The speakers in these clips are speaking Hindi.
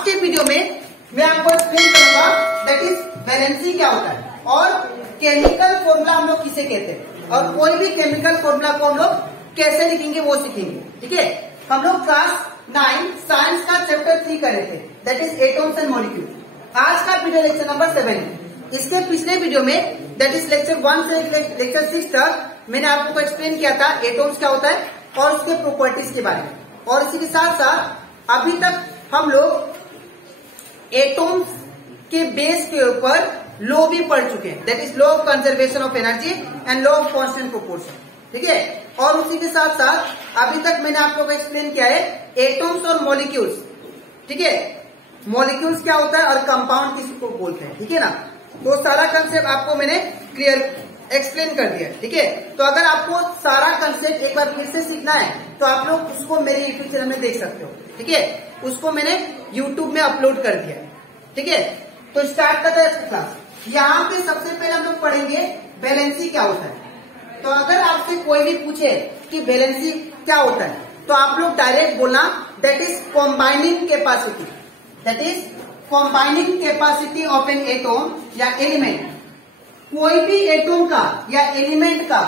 आज के वीडियो में मैं आपको एक्सप्लेन करूंगा दैट इज वैलेंसी क्या होता है और केमिकल फॉर्मूला हम लोग किसे कहते हैं और कोई भी केमिकल फॉर्मूला को हम लोग कैसे लिखेंगे वो सीखेंगे। ठीक है, हम लोग क्लास 9 साइंस का चैप्टर 3 कर रहे थे that is atoms and molecule. आज का वीडियो लेक्चर नंबर 7 है। इसके पिछले वीडियो में दैट इज लेक्चर 1 से लेक्चर 6 तक मैंने आपको एक्सप्लेन किया था एटम्स क्या होता है और उसके प्रॉपर्टीज के बारे में, और इसी के साथ साथ अभी तक हम लोग एटम्स के बेस के ऊपर लॉ भी पढ़ चुके हैं that is law of conservation of energy and law of constant proportion. ठीक है, और उसी के साथ साथ अभी तक मैंने आप लोगों को एक्सप्लेन किया है एटम्स और मॉलिक्यूल्स। ठीक है, मॉलिक्यूल्स क्या होता है और कंपाउंड किसको बोलते हैं। ठीक है ना, तो सारा कंसेप्ट आपको मैंने क्लियर एक्सप्लेन कर दिया। ठीक है, तो अगर आपको सारा कंसेप्ट एक बार फिर से सीखना है तो आप लोग उसको मेरे यूट्यूब चैनल में देख सकते हो। ठीक है, उसको मैंने यूट्यूब में अपलोड कर दिया। ठीक है, तो स्टार्ट करते हैं क्लास। यहाँ पे सबसे पहले हम लोग पढ़ेंगे वैलेंसी क्या होता है। तो अगर आपसे कोई भी पूछे कि वैलेंसी क्या होता है तो आप लोग डायरेक्ट बोलना that is combining capacity, that is combining capacity of an atom या एलिमेंट। कोई भी एटम का या एलिमेंट का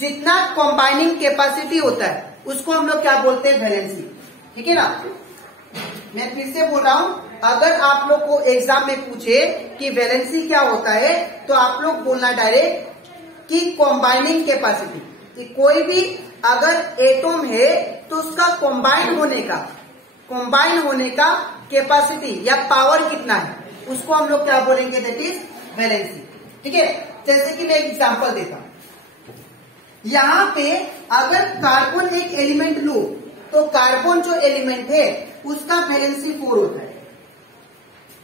जितना कॉम्बाइनिंग कैपेसिटी होता है उसको हम लोग क्या बोलते हैं, वैलेंसी। ठीक है ना, मैं फिर से बोल रहा हूं, अगर आप लोग को एग्जाम में पूछे कि वैलेंसी क्या होता है तो आप लोग बोलना डायरेक्ट कि कॉम्बाइनिंग कैपेसिटी, कि कोई भी अगर एटम है तो उसका कॉम्बाइन होने का कैपेसिटी या पावर कितना है उसको हम लोग क्या बोलेंगे, दैट इज वैलेंसी। ठीक है, जैसे कि मैं एक एग्जांपल देता हूं। यहां पे अगर कार्बन एक एलिमेंट लू तो कार्बन जो एलिमेंट है उसका वैलेंसी 4 होता है।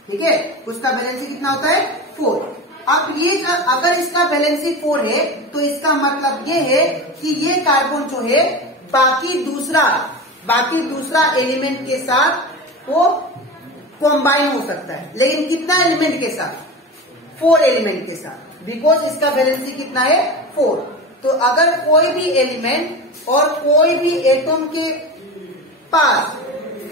ठीक है, उसका वैलेंसी कितना होता है, 4। अब ये अगर इसका वैलेंसी 4 है तो इसका मतलब ये है कि ये कार्बन जो है बाकी दूसरा एलिमेंट के साथ वो कॉम्बाइन हो सकता है, लेकिन कितना एलिमेंट के साथ, 4 एलिमेंट के साथ, बिकॉज इसका वैलेंसी कितना है, 4। तो अगर कोई भी एलिमेंट और कोई भी एटम के पास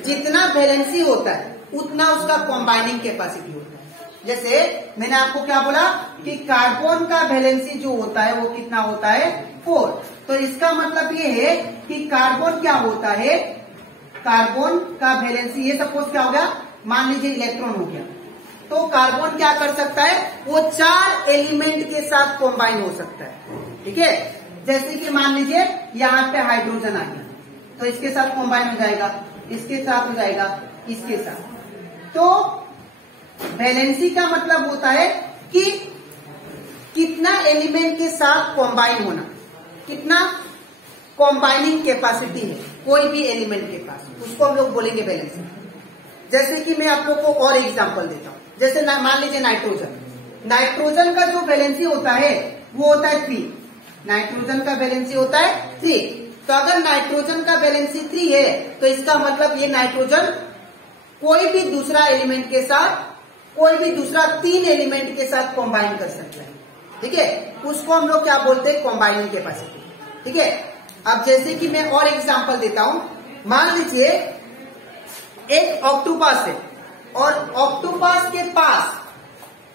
जितना वैलेंसी होता है उतना उसका कॉम्बाइनिंग कैपेसिटी होता है। जैसे मैंने आपको क्या बोला कि कार्बन का वैलेंसी जो होता है वो कितना होता है, 4। तो इसका मतलब ये है कि कार्बन क्या होता है, कार्बन का वैलेंसी, ये सपोज क्या हो गया, मान लीजिए इलेक्ट्रॉन हो गया, तो कार्बन क्या कर सकता है, वो 4 एलिमेंट के साथ कॉम्बाइन हो सकता है। ठीक है, जैसे कि मान लीजिए यहाँ पे हाइड्रोजन आ गया तो इसके साथ कॉम्बाइन हो जाएगा, इसके साथ हो जाएगा, इसके साथ। तो वैलेंसी का मतलब होता है कि कितना एलिमेंट के साथ कॉम्बाइन होना, कितना कॉम्बाइनिंग कैपेसिटी है कोई भी एलिमेंट के पास, उसको हम लोग बोलेंगे वैलेंसी। जैसे कि मैं आप लोग को और एग्जांपल देता हूं, जैसे मान लीजिए नाइट्रोजन का जो वैलेंसी होता है वो होता है 3। नाइट्रोजन का वैलेंसी होता है 3। तो अगर नाइट्रोजन का वैलेंसी 3 है तो इसका मतलब ये नाइट्रोजन कोई भी दूसरा एलिमेंट के साथ, कोई भी दूसरा 3 एलिमेंट के साथ कॉम्बाइन कर सकता है। ठीक है, उसको हम लोग क्या बोलते हैं, कॉम्बाइनिंग कैपेसिटी। ठीक है, अब जैसे कि मैं और एग्जांपल देता हूं, मान लीजिए एक ऑक्टोपस है और ऑक्टोपस के पास,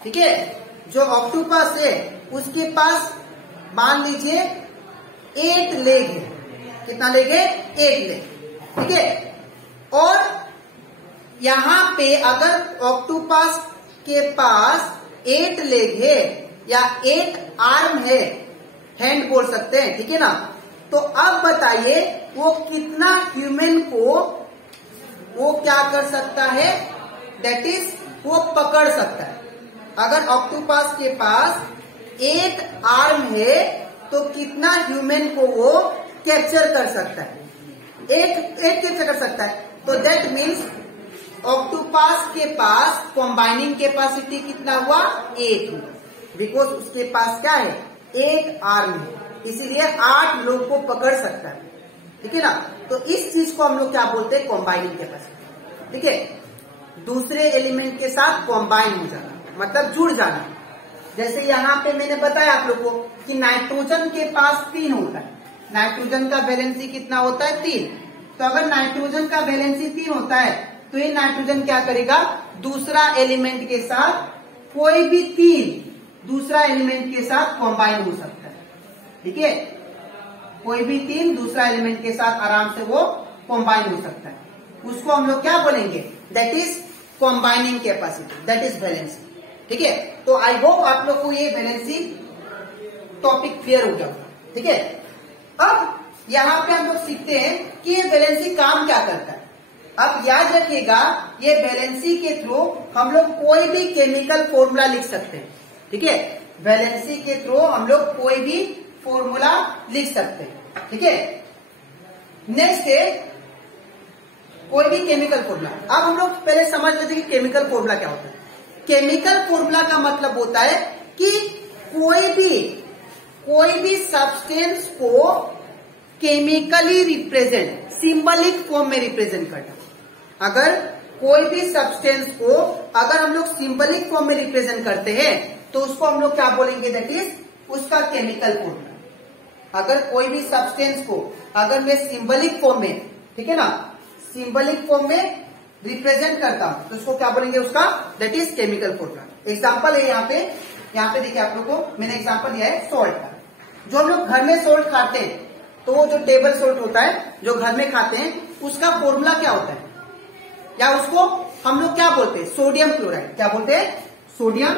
ठीक है, जो ऑक्टोपस है उसके पास मान लीजिए 8 लेग है। कितना लेग है, 8 लेग। ठीक है, और यहां पे अगर ऑक्टोपस के पास 8 लेग है या 8 आर्म है, हैंड बोल सकते हैं, ठीक है ना, तो अब बताइए वो कितना ह्यूमन को वो क्या कर सकता है, दैट इज वो पकड़ सकता है। अगर ऑक्टोपस के पास 8 आर्म है तो कितना ह्यूमन को वो कैप्चर कर सकता है, एक कैप्चर कर सकता है। तो दैट मीन्स ऑक्टोपस के पास कॉम्बाइनिंग कैपेसिटी कितना हुआ, 8 हुआ, बिकॉज उसके पास क्या है, 8 आर्म है, इसीलिए 8 लोग को पकड़ सकता है। ठीक है ना, तो इस चीज को हम लोग क्या बोलते हैं, कॉम्बाइनिंग कैपेसिटी। ठीक है, दूसरे एलिमेंट के साथ कॉम्बाइन हो जाना मतलब जुड़ जाना। जैसे यहाँ पे मैंने बताया आप लोग को कि नाइट्रोजन के पास 3 होता है, नाइट्रोजन का वैलेंसी कितना होता है, 3। तो अगर नाइट्रोजन का वैलेंसी 3 होता है तो ये नाइट्रोजन क्या करेगा, दूसरा एलिमेंट के साथ कोई भी 3 दूसरा एलिमेंट के साथ कॉम्बाइन हो सकता है। ठीक है, कोई भी 3 दूसरा एलिमेंट के साथ आराम से वो कॉम्बाइन हो सकता है। उसको हम लोग क्या बोलेंगे, that is combining capacity, that is valency. ठीक है, तो आई होप आप लोग को ये वैलेंसी टॉपिक क्लियर हो गया। ठीक है, अब यहाँ पे हम लोग सीखते हैं कि ये वैलेंसी काम क्या करता है। अब याद रखिएगा, ये वैलेंसी के थ्रू हम लोग कोई भी केमिकल फॉर्मूला लिख सकते हैं। ठीक है, वैलेंसी के थ्रू हम लोग कोई भी फॉर्मूला लिख सकते हैं। ठीक है, नेक्स्ट है कोई भी केमिकल फॉर्मूला। अब हम लोग पहले समझ लेते हैं कि केमिकल फॉर्मूला क्या होता है। केमिकल फॉर्मूला का मतलब होता है कि कोई भी सब्सटेंस को केमिकली रिप्रेजेंट, सिंबलिक फॉर्म में रिप्रेजेंट करना। अगर कोई भी सब्सटेंस को अगर हम लोग सिंबलिक फॉर्म में रिप्रेजेंट करते हैं तो उसको हम लोग क्या बोलेंगे, दैट इज उसका केमिकल फॉर्मूला। अगर कोई भी सब्सटेंस को अगर मैं सिंबलिक फॉर्म में, ठीक है ना, सिंबलिक फॉर्म में रिप्रेजेंट करता हूं तो उसको क्या बोलेंगे, उसका that is chemical formula. Example है यहाँ पे देखिए आप लोग को मैंने एग्जांपल दिया है सॉल्ट का। जो हम लोग घर में सॉल्ट खाते हैं तो वो जो टेबल सॉल्ट होता है जो घर में खाते हैं उसका फॉर्मूला क्या होता है, या उसको हम लोग क्या बोलते हैं, सोडियम क्लोराइड। क्या बोलते हैं, सोडियम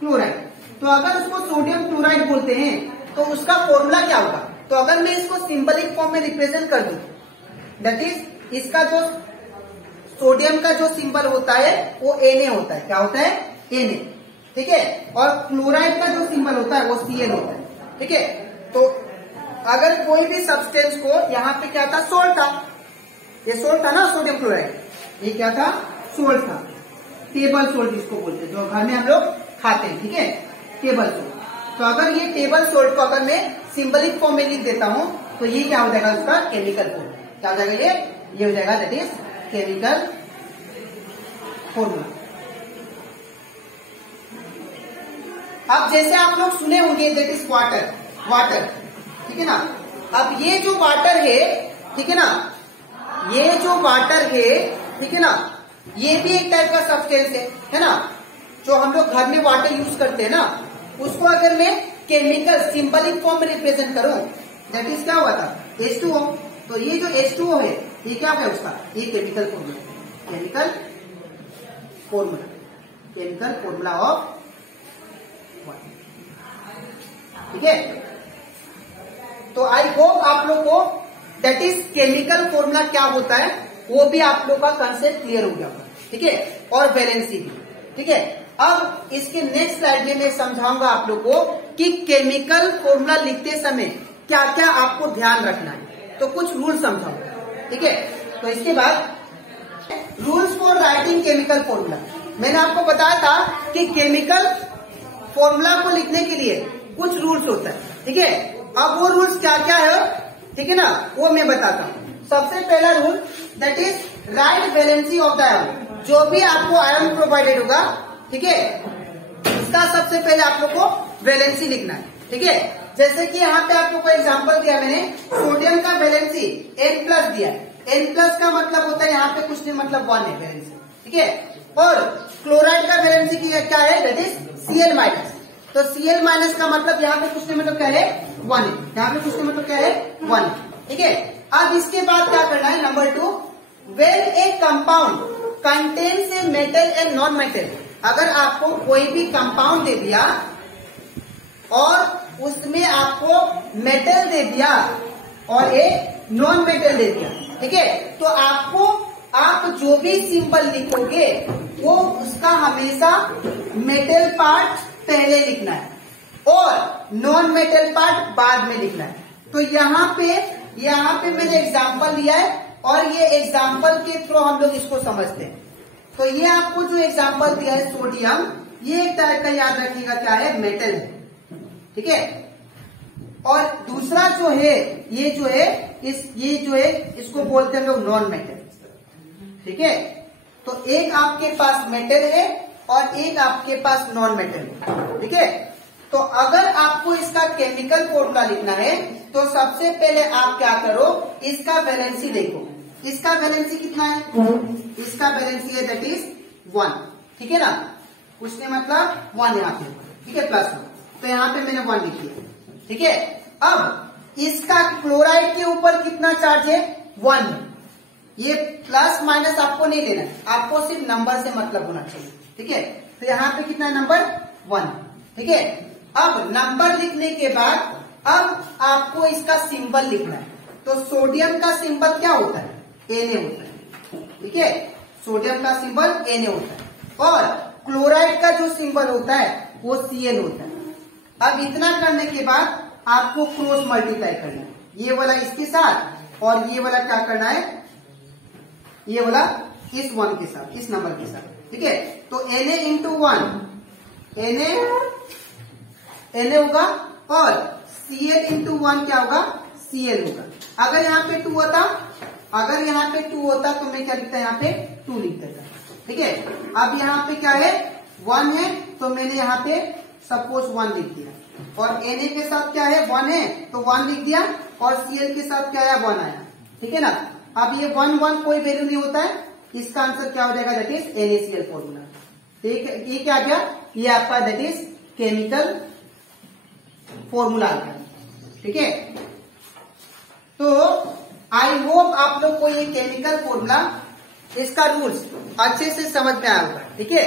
क्लोराइड। तो अगर उसको सोडियम क्लोराइड बोलते हैं तो उसका फॉर्मूला क्या होगा। तो अगर मैं इसको सिंबलिक फॉर्म में रिप्रेजेंट कर दूं, दैट इज इसका जो सोडियम का जो सिंबल होता है वो Na होता है। क्या होता है, Na। ठीक है, और क्लोराइड का जो सिंबल होता है वो Cl होता है। ठीक है, तो अगर कोई भी सब्सटेंस को यहाँ पे क्या था, सोल्ट था, ये सोल्ट था ना, सोडियम क्लोराइड, ये क्या था, सोल्ट था, टेबल सोल्ट जिसको बोलते हैं, जो घर में हम लोग खाते हैं। ठीक है, टेबल सोल्ट। तो अगर ये टेबल सोल्ट को अगर मैं सिंबलिक फॉर्म में लिख देता हूं तो ये क्या हो जाएगा, उसका केमिकल फॉर्म। क्या हो जाएगा, ये हो जाएगा दैट इज केमिकल फॉर्मूला। अब जैसे आप लोग सुने होंगे दैट इज वाटर। ठीक है ना, अब ये जो वाटर है, ठीक है ना, ये जो वाटर है, ठीक है ना, ये भी एक टाइप का सब्सटेंस है ना, जो हम लोग घर में वाटर यूज करते हैं ना, उसको अगर मैं केमिकल सिंबलिक फॉर्म में रिप्रेजेंट करूं दैट इज क्या हुआ था, H2O। तो ये जो H2O है ये क्या है उसका, ये केमिकल फॉर्मूला ऑफ वाटर। ठीक है, तो आई होप आप लोग को दैट इज केमिकल फॉर्मूला क्या होता है वो भी आप लोग का कंसेप्ट क्लियर हो गया। ठीक है, और वैलेंसी भी। ठीक है, अब इसके नेक्स्ट स्लाइड में मैं समझाऊंगा आप लोग को कि केमिकल फॉर्मूला लिखते समय क्या क्या आपको ध्यान रखना है। तो कुछ रूल समझाऊंगा। ठीक है, तो इसके बाद rules for writing chemical formula. मैंने आपको बताया था कि केमिकल फॉर्मूला को लिखने के लिए कुछ रूल्स होता है। ठीक है, अब वो रूल्स क्या क्या है, ठीक है ना, वो मैं बताता हूँ। सबसे पहला rule that is right valency of the ion. जो भी आपको आयन प्रोवाइडेड होगा, ठीक है, इसका सबसे पहले आप लोग को वैलेंसी लिखना है। ठीक है, जैसे कि यहाँ पे आपको कोई एग्जांपल दिया मैंने, सोडियम का वैलेंसी N+ दिया है। N+ का मतलब होता है यहाँ पे कुछ नहीं, मतलब 1 है वैलेंसी। ठीक है, और क्लोराइड का वैलेंसी क्या है, दैट इज Cl-। तो Cl- का मतलब यहाँ पे कुछ नहीं, मतलब क्या है, 1 है। यहाँ पे कुछ नहीं, मतलब क्या है, 1। ठीक है, अब इसके बाद क्या करना है, number 2, when a compound contains a metal and non metal. अगर आपको कोई भी कंपाउंड दे दिया और उसमें आपको मेटल दे दिया और एक नॉन मेटल दे दिया, ठीक है, तो आपको आप जो भी सिंबल लिखोगे वो उसका हमेशा मेटल पार्ट पहले लिखना है और नॉन मेटल पार्ट बाद में लिखना है। तो यहाँ पे मैंने एग्जांपल लिया है और ये एग्जांपल के थ्रू हम लोग इसको समझते हैं। तो ये आपको जो एग्जांपल दिया है सोडियम, ये एक टाइप का याद रखिएगा क्या है, मेटल है। ठीक है, और दूसरा जो है ये जो है इसको बोलते हैं लोग नॉन मेटल। ठीक है, तो एक आपके पास मेटल है और एक आपके पास नॉन मेटल है। ठीक है, तो अगर आपको इसका केमिकल फॉर्मूला लिखना है तो सबसे पहले आप क्या करो, इसका वैलेंसी देखो। इसका वैलेंसी कितना है? इसका वैलेंसी है दैट इज 1, ठीक है ना, उसने मतलब 1 यहाँ पे, ठीक है, +1, तो यहाँ पे मैंने 1 लिख दिया, ठीक है। अब इसका क्लोराइड के ऊपर कितना चार्ज है? 1। ये प्लस माइनस आपको नहीं लेना, आपको सिर्फ नंबर से मतलब होना चाहिए, ठीक है। तो यहाँ पे कितना है? नंबर 1, ठीक है। अब नंबर लिखने के बाद अब आपको इसका सिंबल लिखना है। तो सोडियम का सिंबल क्या होता है? Na होता है, ठीक है, सोडियम का सिंबल Na होता है और क्लोराइड का जो सिंबल होता है वो Cl होता है। अब इतना करने के बाद आपको क्रॉस मल्टीप्लाई करना है, ये वाला इसके साथ और ये वाला क्या करना है, ये वाला इस 1 के साथ, इस नंबर के साथ, ठीक है। तो Na इंटू 1 Na होगा और Cl इंटू 1 क्या होगा? Cl होगा। अगर यहाँ पे 2 होता तो मैं क्या लिखता, यहाँ पे 2 लिख देता, ठीक है। अब यहाँ पे क्या है? 1 है, तो मैंने यहाँ पे सपोज 1 लिख दिया और Na के साथ क्या है? 1 है, तो 1 लिख दिया और Cl के साथ क्या आया? 1 आया, ठीक है ना। अब ये 1 1 कोई वैल्यू नहीं होता है, इसका आंसर क्या हो जाएगा? That is NaCl formula. ये क्या आ गया? ये आपका दैट इज केमिकल फॉर्मूला आ गया, ठीक है। तो आई होप आप लोग को ये केमिकल फॉर्मूला, इसका रूल्स अच्छे से समझ में आया होगा, ठीक है।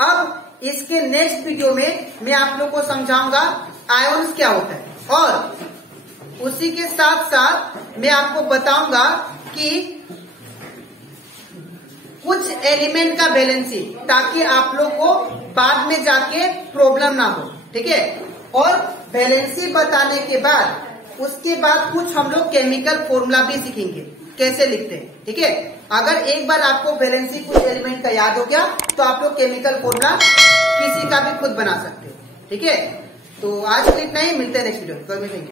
अब इसके नेक्स्ट वीडियो में मैं आप लोग को समझाऊंगा आयंस क्या होता है और उसी के साथ साथ मैं आपको बताऊंगा कि कुछ एलिमेंट का बैलेंसिंग, ताकि आप लोग को बाद में जाके प्रॉब्लम ना हो, ठीक है। और बैलेंसिंग बताने के बाद उसके बाद कुछ हम लोग केमिकल फॉर्मूला भी सीखेंगे कैसे लिखते हैं, ठीक है। अगर एक बार आपको बैलेंसिंग कुछ एलिमेंट का याद हो गया तो आप लोग केमिकल फॉर्मूला किसी का भी खुद बना सकते हो, ठीक है। तो आज के लिए इतना ही, मिलते हैं नेक्स्ट वीडियो में।